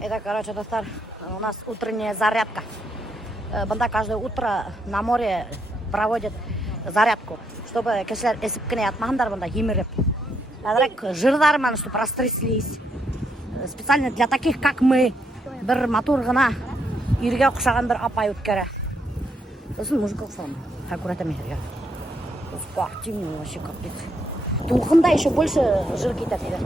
Это, короче, достар, у нас утренняя зарядка. Банда каждое утро на море проводит зарядку, чтобы кешелер эсипкене атмахандар банда емереп. Жирдарман, чтобы растряслись. Специально для таких, как мы, бір матур гына ирге құшаған бір апай өткері. Сосын мужик ұқсам, аккуратами ирге. Спортивный вообще капец. Тухында еще больше жир кетеді.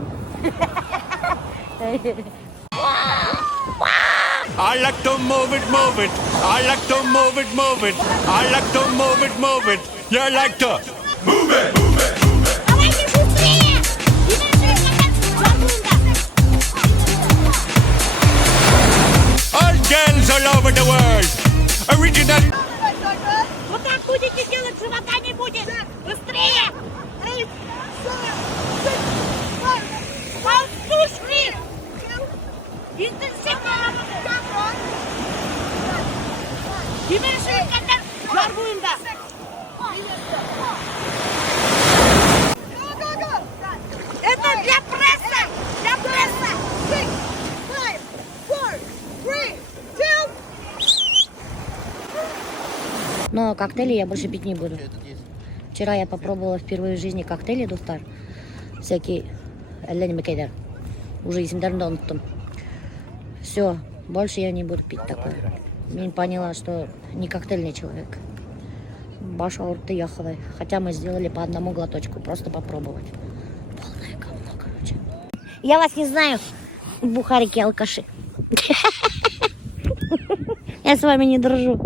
I like to move it, move it. I like to move it, move it. I like to move it, move it. You like to move it, move it. Давайте быстрее! All girls all over the world. Original. Вот так будете делать, живота не будет! Быстрее! Воздушный! Интенсивная работа! Демешевик, когда жар бойында! Это для пресса! Для пресса! 6, 5, 4, 3, 2. Но коктейли я больше пить не буду. Вчера я попробовала впервые в жизни коктейли, достар. Всякие ленимекейдер. Уже есімдерімді ұныттым. Все, больше я не буду пить такое. Я поняла, что не коктейльный человек. Баш ауыртты яховой. Хотя мы сделали по одному глоточку, просто попробовать. Полное говно, короче. Я вас не знаю, бухарики алкаши. Я с вами не дружу.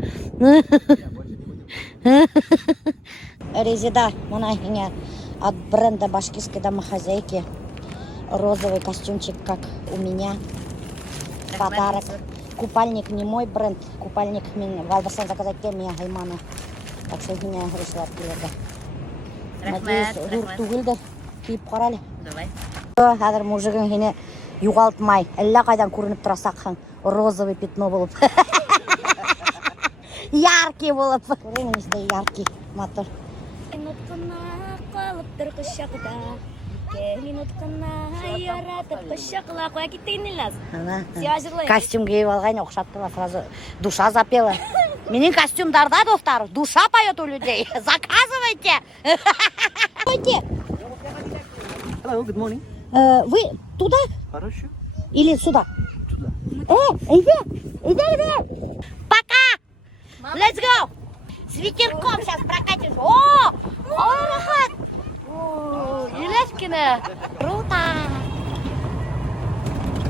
Резида, монахиня от бренда башкирской домохозяйки. Розовый костюмчик, как у меня. Подарок. Купальник не мой бренд. Купальник мне Валбасан заказать тем я Гаймана. Так что меня решила привезти. Надеюсь, тугылды киіп қарали. Давай. Қазір мужигың хине юғалтмай. Әллә қайдан көрініп тұрасақхан. Розовый пятно болып. Яркий болып. Көріңізде яркий мотор. Костюм киіп алған ұқсаттыла, сразу душа запела. Менің костюмдарда, достар, душа поет у людей. Заказывайте. Hello, good morning. Вы туда Хорошо. или сюда? Иди. Пока. Let's go. С ветерком сейчас прокатишь. Елешкина. Круто.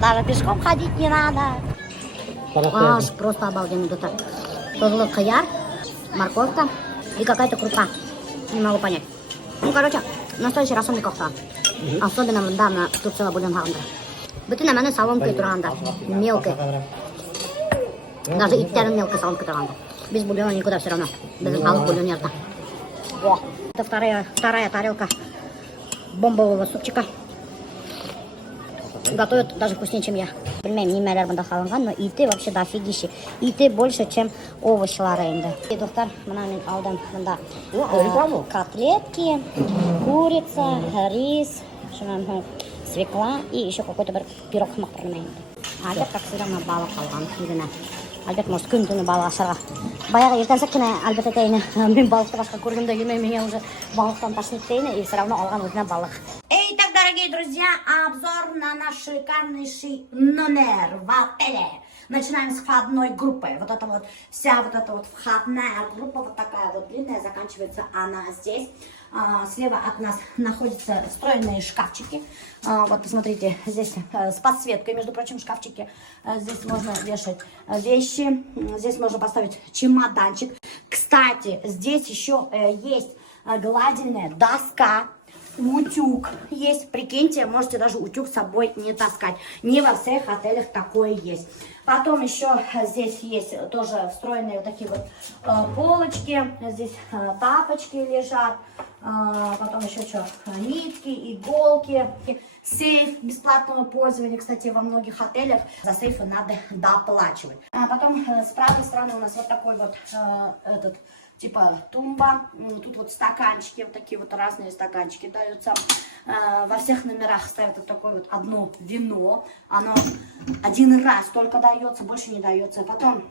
Даже пешком ходить не надо. Аж просто обалденно. Тоже кияр, морковка и какая-то крупа. Не могу понять. Ну, короче, настоящий рассольный кофта. Особенно на Турцияда бульон хағында. Бүтін әмәні соломкой тұрғанда. Мелкой. Даже иттерін мелкой соломкой тұрғанда. Без бульона никуда все равно. Без халық бульон ярда. Это вторая тарелка бомбового супчика. Готовят даже вкуснее, чем я. Білмеймін, немелер бұнда қалынған, но иті вообще дофигищи. Иті больше, чем овощылары енді. Достар, мына мен аудан бұнда котлетки, курица, рис, свекла и еще какой-то бір пирог мақтырмай енді. Альберт, как всегда, мына балық алған. Альберт, может, күн түні балық ашарға. Баяғы ертеңсек кіне Альберт айтайыны, мен балықты басқа көргенде емей, мен уже балықтан ташнет дейіні, и все равно алған өзіне балық. Итак, дорогие друзья, обзор на наш шикарнейший номер в отеле. Начинаем с входной группы. Вот это вот, вся вот эта вот входная группа, вот такая вот длинная, заканчивается она здесь. Слева от нас находятся встроенные шкафчики. Вот, посмотрите, здесь с подсветкой, между прочим, шкафчики. Здесь можно вешать вещи, здесь можно поставить чемоданчик. Кстати, здесь еще есть гладильная доска. Утюг есть, прикиньте, можете даже утюг с собой не таскать. Не во всех отелях такое есть. Потом еще здесь есть тоже встроенные вот такие вот полочки. Здесь тапочки лежат. Потом еще что, нитки, иголки. Сейф бесплатного пользования, кстати, во многих отелях за сейфы надо доплачивать. А потом с правой стороны у нас вот такой вот этот типа тумба. Тут вот стаканчики, вот такие вот разные стаканчики даются. Во всех номерах ставят вот такое вот одно вино. Оно один раз только дается, больше не дается. Потом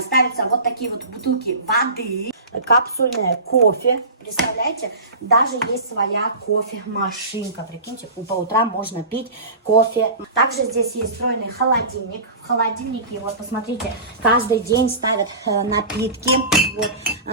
ставятся вот такие вот бутылки воды, капсульное кофе. Представляете, даже есть своя кофемашинка. Прикиньте, по утрам можно пить кофе. Также здесь есть встроенный холодильник. В холодильнике, вот посмотрите, каждый день ставят напитки. Вот,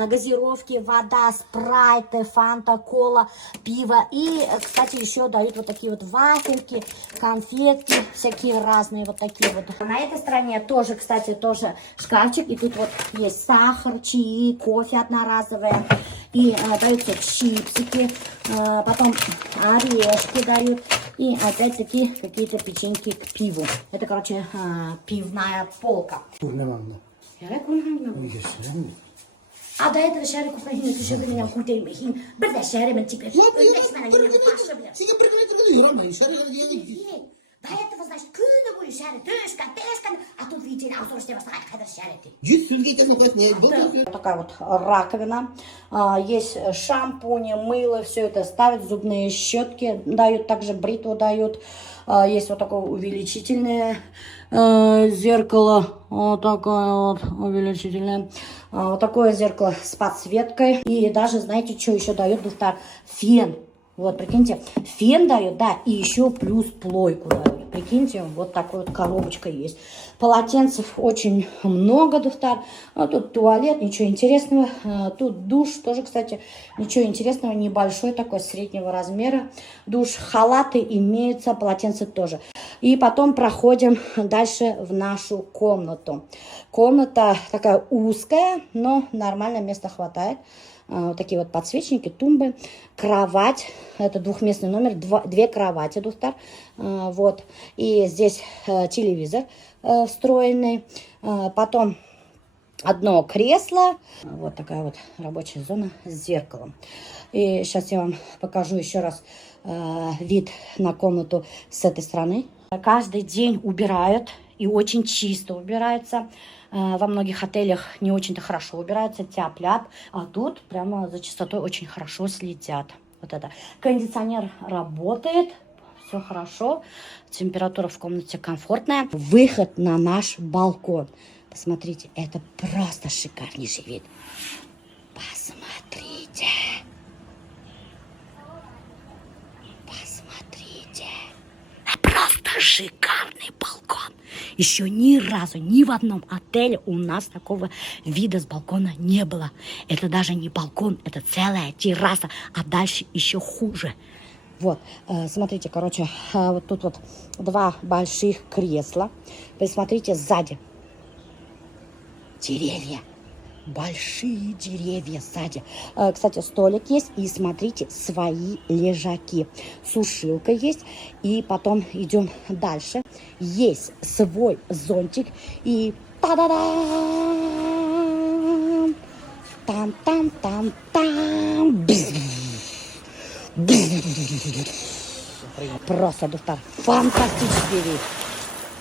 газировки, вода, спрайты, фанта, кола, пиво. И, кстати, еще дают вот такие вот вафельки, конфетки, всякие разные вот такие вот. На этой стороне тоже, кстати, тоже шкафчик. И тут вот есть сахар, чаи, кофе одноразовые. И даются чипсики, потом орешки дают. И опять-таки какие-то печеньки к пиву. Это, короче, пивная полка. А до этого шарик Украины еще меня кутей мехин. Бреда шарик тебе. До этого, значит, кыдовую шарик, тышка, а тут видите, а что вас когда шарите. Такая вот раковина, есть шампуни, мыло, все это ставят, зубные щетки дают, также бритву дают. Есть вот такое увеличительное зеркало, вот такое вот увеличительное, вот такое зеркало с подсветкой. И даже, знаете, что еще дают, доктор? Фен. Вот, прикиньте, фен дают, да, и еще плюс плойку дают. Прикиньте, вот такой вот коробочка есть. Полотенцев очень много, доктор. Тут туалет, ничего интересного. Тут душ, тоже, кстати, ничего интересного, небольшой такой, среднего размера. Душ, халаты имеются, полотенца тоже. И потом проходим дальше в нашу комнату. Комната такая узкая, но нормально места хватает. Вот такие вот подсвечники, тумбы, кровать, это двухместный номер, две кровати, доктор, вот, и здесь телевизор встроенный, потом одно кресло, вот такая вот рабочая зона с зеркалом. И сейчас я вам покажу еще раз вид на комнату с этой стороны. Каждый день убирают, и очень чисто убирается. Во многих отелях не очень-то хорошо убираются, тяп-ляп, а тут прямо за чистотой очень хорошо следят. Вот это. Кондиционер работает, все хорошо, температура в комнате комфортная. Выход на наш балкон. Посмотрите, это просто шикарнейший вид. Посмотрите. Посмотрите. Просто шикарный балкон. Еще ни разу, ни в одном отеле у нас такого вида с балкона не было. Это даже не балкон, это целая терраса, а дальше еще хуже. Вот, смотрите, короче, вот тут вот два больших кресла. Посмотрите сзади. Деревья. Большие деревья сзади. Кстати, столик есть. И смотрите, свои лежаки. Сушилка есть. И потом идем дальше. Есть свой зонтик. И та-да-дам! Там-там-там-там! Просто, доктор, фантастический вид.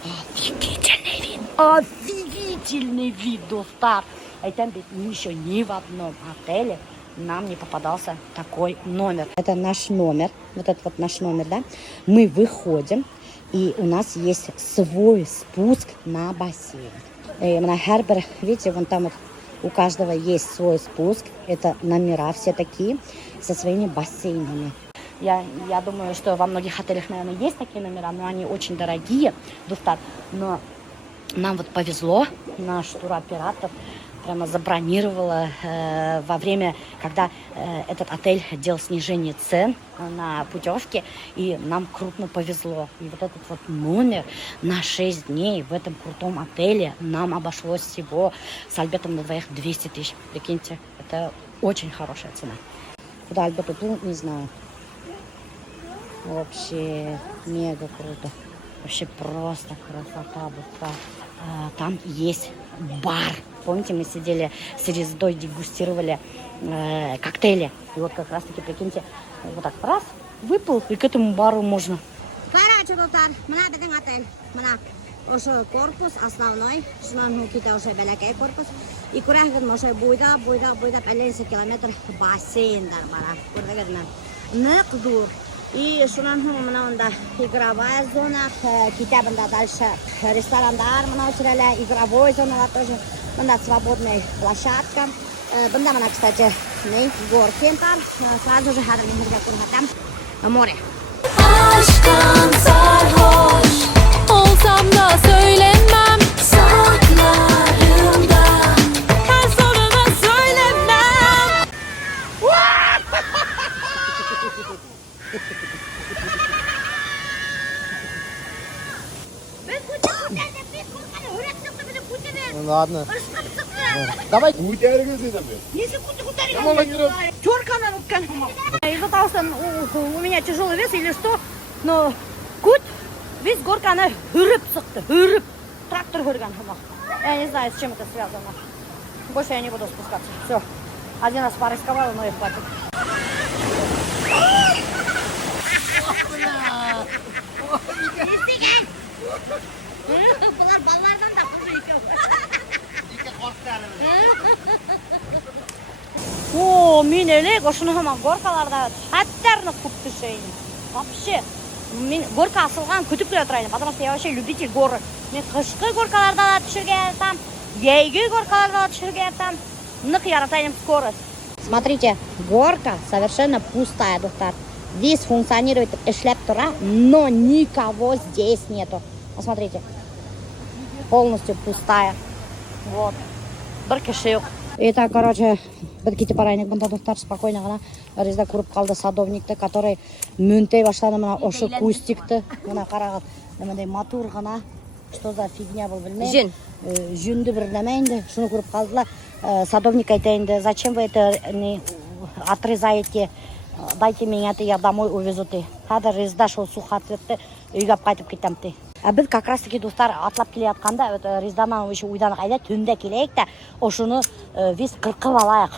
Офигительный вид. Офигительный вид, доктор. Это еще ни в одном отеле нам не попадался такой номер. Это наш номер, вот этот вот наш номер, да. Мы выходим, и у нас есть свой спуск на бассейн. И на Хербер, видите, вон там вот у каждого есть свой спуск. Это номера все такие, со своими бассейнами. Я думаю, что во многих отелях, наверное, есть такие номера, но они очень дорогие, доктор. Но нам вот повезло, наш туроператор прямо забронировала во время, когда этот отель делал снижение цен на путевки, и нам крупно повезло. И вот этот вот номер на 6 дней в этом крутом отеле нам обошлось всего с Альбертом на двоих 200 тысяч. Прикиньте, это очень хорошая цена. Куда Альберт уплыл, не знаю. Вообще мега круто. Вообще просто красота. Там есть бар. Помните, мы сидели с Рездой, дегустировали коктейли. И вот как раз таки, прикиньте, вот так раз, выпал, и к этому бару можно. Короче, доктор, мына біздің отель. Мына уже корпус основной. Шынан хукита уже бәләкәй корпус. И көрәңгін ошай бойда 50 километр бассейндар бара. Көрдіңізме? Нық дур. И шунан соң мынауында игровая зона, китабында дальше ресторандар мынау сірәлі, игровой зоналар тоже. Мында свободная площадка. Бында мына, кстати, горки бар. Сразу же хәзер мен сізге көрсетем море. Aşktan sarhoş olsam da söylemem saklarımda her soruna söylemem. Biz kutu kurtardık, biz kurtardık. Hürek çıktı bizim kutudan. Ладно. Işkım çıktı. Давай. Несі куди Чоркамен уткан. Из-за того, что у меня тяжелый вес или что, но кут весь горканы хүріп сықты, хүріп. Трактор хүрген. Я не знаю, с чем это связано. Больше я не буду спускаться. Все. Один раз порисковала, но и хватит. Бұлар балалардан да қызы екеу. О, мен элек ошону хаман горкаларда хаттарны куп түшейин. Вообще, мен горка асылган күтүп келе турайын, потому что я вообще любитель горы. Мен кышкы горкаларда да түшүргөн атам, яйгы горкаларда да түшүргөн атам. Нык яратайын скорость. Смотрите, горка совершенно пустая, доктор. Здесь функционирует эшлеп тура, но никого здесь нету. Посмотрите, полностью пустая. Вот. Бір кіші yok. Это, короче, бір кете парайник бұнда доктор спокойно ғана резда көріп қалды садовникті, который мөнтей башлады мына ошы кустикті. Мына қарағат, немедей матур ғана. Что за фигня бұл білмейм. Жүнді бір нәмейінді. Шуны көріп қалдыла. Садовник айтайынды, зачем вы это отрезаете? Дайте меня, я домой увезу ты. Хадыр резда шол суха цветті үйге қайтып кетем ты. Біз как раз таки достар атлап келе жатқанда резданан еще уйдан қайда түнде келейік та ошыны вес қырқып алайық.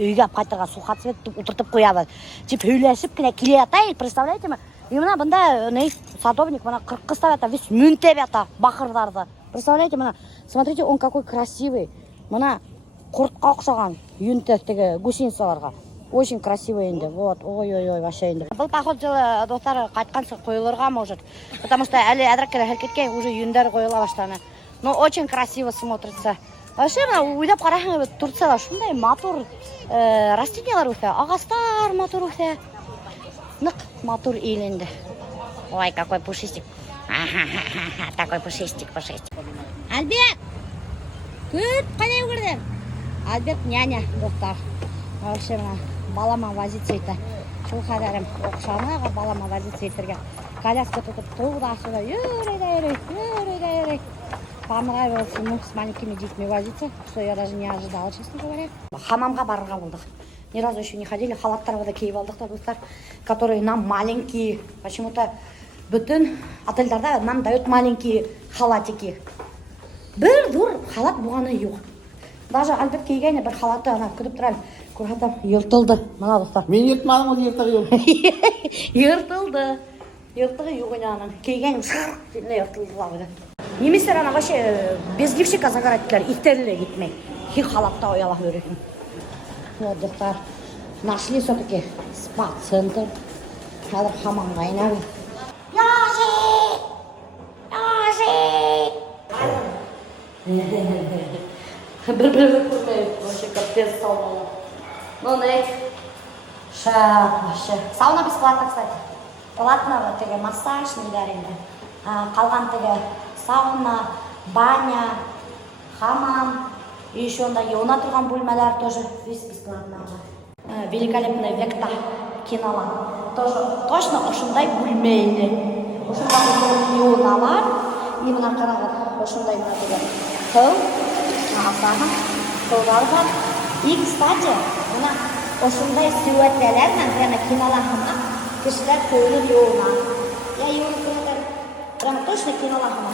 Үйге қайтырға суха цвет отыртып қоябыз. Тип үйлесіп кіне келе жатайық, представляете ме? И мына бұнда садовник мына қырқы ставят, вес мүнтеп ята бақырдарды. Представляете, мына, смотрите, он какой красивый. Мына құртқа ұқсаған юнтектегі гусеницаларға. Очень красивый енді. Вот, ой-ой-ой, вообще енді. Бұл поход жылы достар қайтқансы қойылырға может. Потому что әлі әдреккелі әркетке уже юндер қойыла баштаны. Но очень красиво смотрится. Вообще, уйдап қарағын Турцияда шундай матур растениялар өте. Ағастар матур өте. Нық матур иленді. Ой, какой пушистик. Такой пушистик. Альберт! Күт, қадай көрдім? Альберт няня, достар. Вообще, балама возиться это. Шул қадарым оқшанаға балама возиться етерге. Коляска тұтып туғда суда юрей. Понравился, с маленькими детьми возиться, что я даже не ожидала, честно говоря. Хамамға барырға болдық. Ни разу еще не ходили, халаттарға да киіп алдық та, достар, которые нам маленькие. Почему-то бүтін отельдарда нам дают маленькие халатики. Бір дур халат бұғаны жоқ. Даже Альберт киген бір халаты ана күтіп тұрайын. Көрсетем, ертылды. Мына достар. Мен ертмадым, ол ертығы Ертылды. Ертығы жоқ ананың. Киген ертылды лавыды. Неместер ана вообще без лифчика загораттылар, иттерілі кетмей. Хи халатта ояла өретін. Вот, достар. Нашли все-таки спа-центр. Қазір хамамға айнады. Бір-бірді көрмей, вообще капец сауна. Ну, вообще. Сауна бесплатно, кстати. Платно, теге массаж не дарим. Қалған теге сауна, баня, хамам. И еще онда еуна тұрған бөлмелер тоже весь бесплатно. Великолепный векта кинола. Тоже точно ошындай бөлмелі. Ошындай еуналар. И мына қарағат ошындай мына теге қыл. Асаға, қылдар бар. И, кстати, мына ошындай сюэтлелермен прямо кинолахыма кішілер көйліп еуына. Я еуына көйлер прямо точно кинолахыма.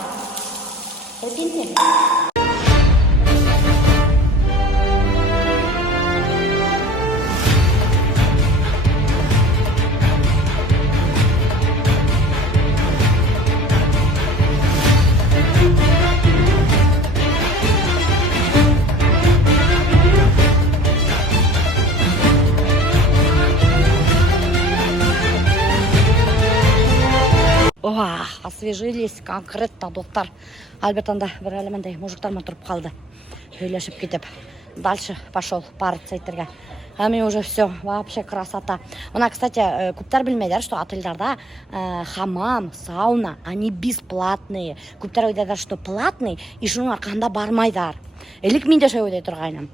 Прикиньте. освежились конкретно, достар. Альберт анда бір әлемендей мужиктармен тұрып қалды. Сөйлешіп кетіп. Дальше пошел париться иттерге. А мне уже все, вообще красота. Она, кстати, көптер білмейдер, что отельдарда хамам, сауна, они бесплатные. Көптер ойдайдар, что платный, и шуның арқанда бармайдар. Элик мен де шой ойдай тұрғайным.